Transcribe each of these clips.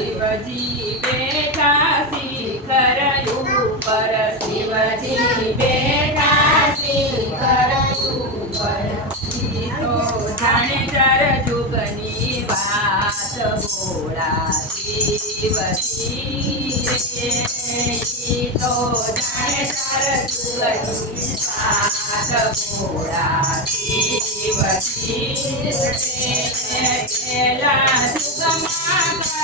શિવજી બેઠા શિખર ઉપર શિવજી બેઠા શિખર ઉપર તો જાણે ચર જુગની વાત ભોળા શિવજી રે તો જાણે ચર જુગની વાત ભોળા શિવજી રે પેલા જુગમાં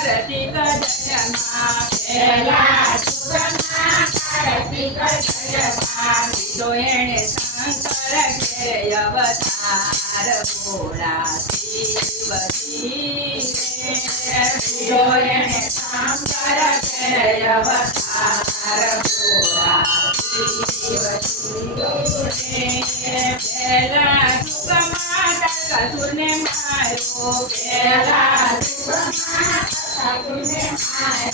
કરતી ગજનમાં પેલા જુગમાં કરતી ગજનમાં લીધો એણે શંકર ઘેરે અવતાર ભોળા શિવજી રે લીધો એણે શંકર ઘેરે અવતાર ભોળા શિવજી રે પેલા જુગમાં તારકાસુરને માર્યો પેલા જુગમાં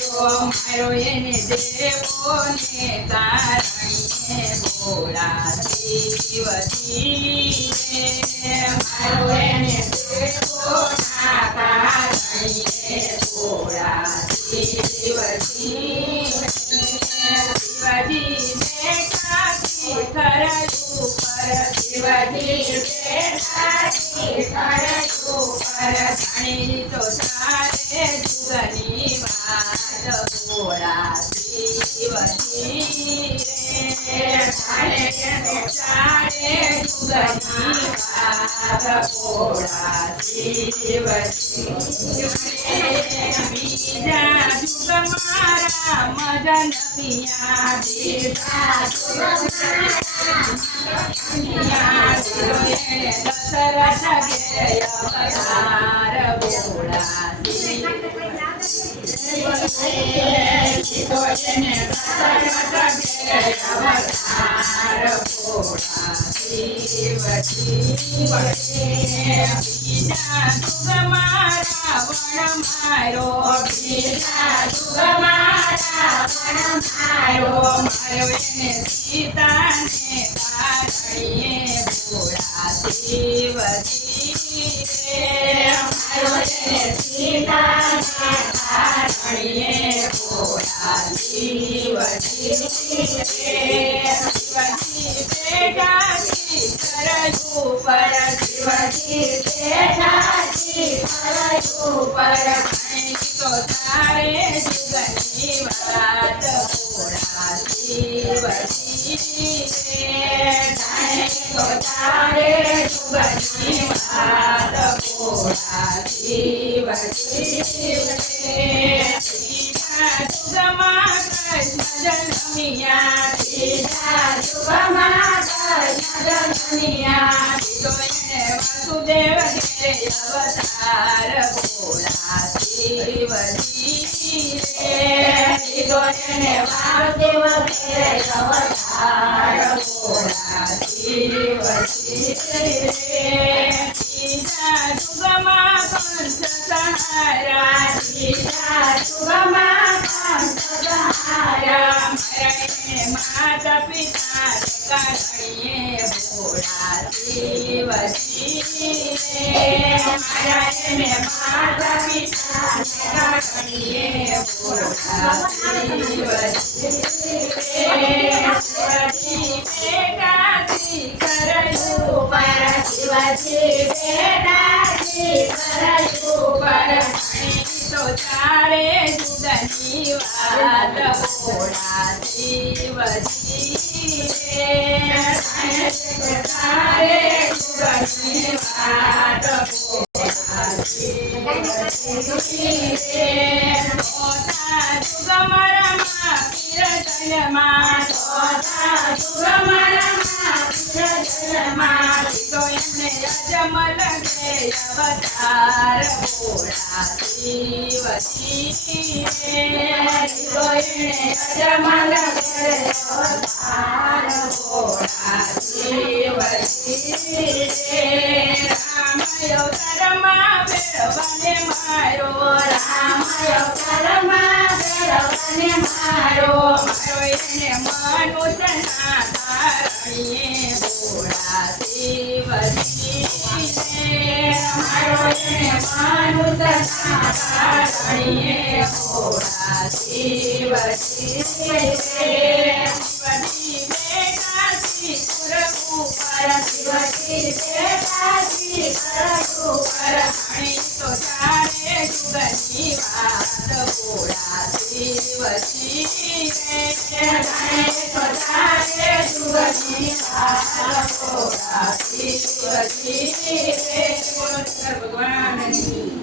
માર્યો એને દેવોને કારણે ભોળા શિવજી રે માર્યો એને દેવોના કારણે ભોળા શિવજી શિવજી બેઠા શિખર ઉપર શિવજી બેઠા શિખર ઉપર જાણી તો તારે જુગની વાત ભોળા શિવજી રે જાણે તારે જુગની વાત ભોળા શિવજી બીજા જુગ મારા મદન પિયા બીજા દશરથ ઘેરે અવતાર ભોળા બીજા જુગ મારા વણ મારો બીજા જુગ મારા વણ મારો એને સીતાને કારણે ભોળા શિવજી રે મારો એને સીતાને કારણે ભોળા શિવજી રે શિવજી બેઠા શિખર ઉપર શિવજી બેઠા શિખર ઉપર તો તારે જુગની વાત ભોળા શિવજી રે જાણે તો તારે જુગની વાત ભોળા શિવજી રે ત્રીજા જુગમાં કૃષ્ણ જન્મ્યા ત્રીજા જુગમાં કૃષ્ણ જન્મ્યા તો એને વાસુદેવ ઘેરે અવતાર ભોળા શિવજી રે લીધો એને વાસુદેવ ઘેરે અવતાર ભોળા શિવજી રે ત્રીજા જુગમાં કંસ સહારા ત્રીજા જુગમાં કંસ સહારા માતા પિતા કારણે ભોળા શિવજી રે મારા એને માતા પિતા કારણે ભોળા શિવજી રે શિવજી બેઠા શિખર ઉપર શિવજી બેઠા શિખર ઉપર તો તારે જુગની વાત ભોળા શિવજી રે તારે જુગની વાત ભોળા શિવજી રે ચોથા જુગ મારા કીર્તનમાં ચોથા જુગ મારા કીર્તનમાં તો એમને અજમલ ઘેરે અવતાર ભોળા શિવજી રે તો એણે અજમલ ઘેરે અવતાર ભોળા શિવજી રે રામ અવતારમાં ભેરવાને મારો રામ અવતારમાં ભેરવાને મારો એને મનુષ્યના કારણે ભોળા શિવજી રે મારો એને મનુષ્યના કારણે શિવજી રે શિવજી બેઠા શિખર ઉપર શિવજી બેઠા શિખર ઉપર જાણી તો જાણે જુગની વાત ભોળા શિવજી રે જાણે તો જાણે જુગની વાત ભોળા શિવજી રે ભગવાનની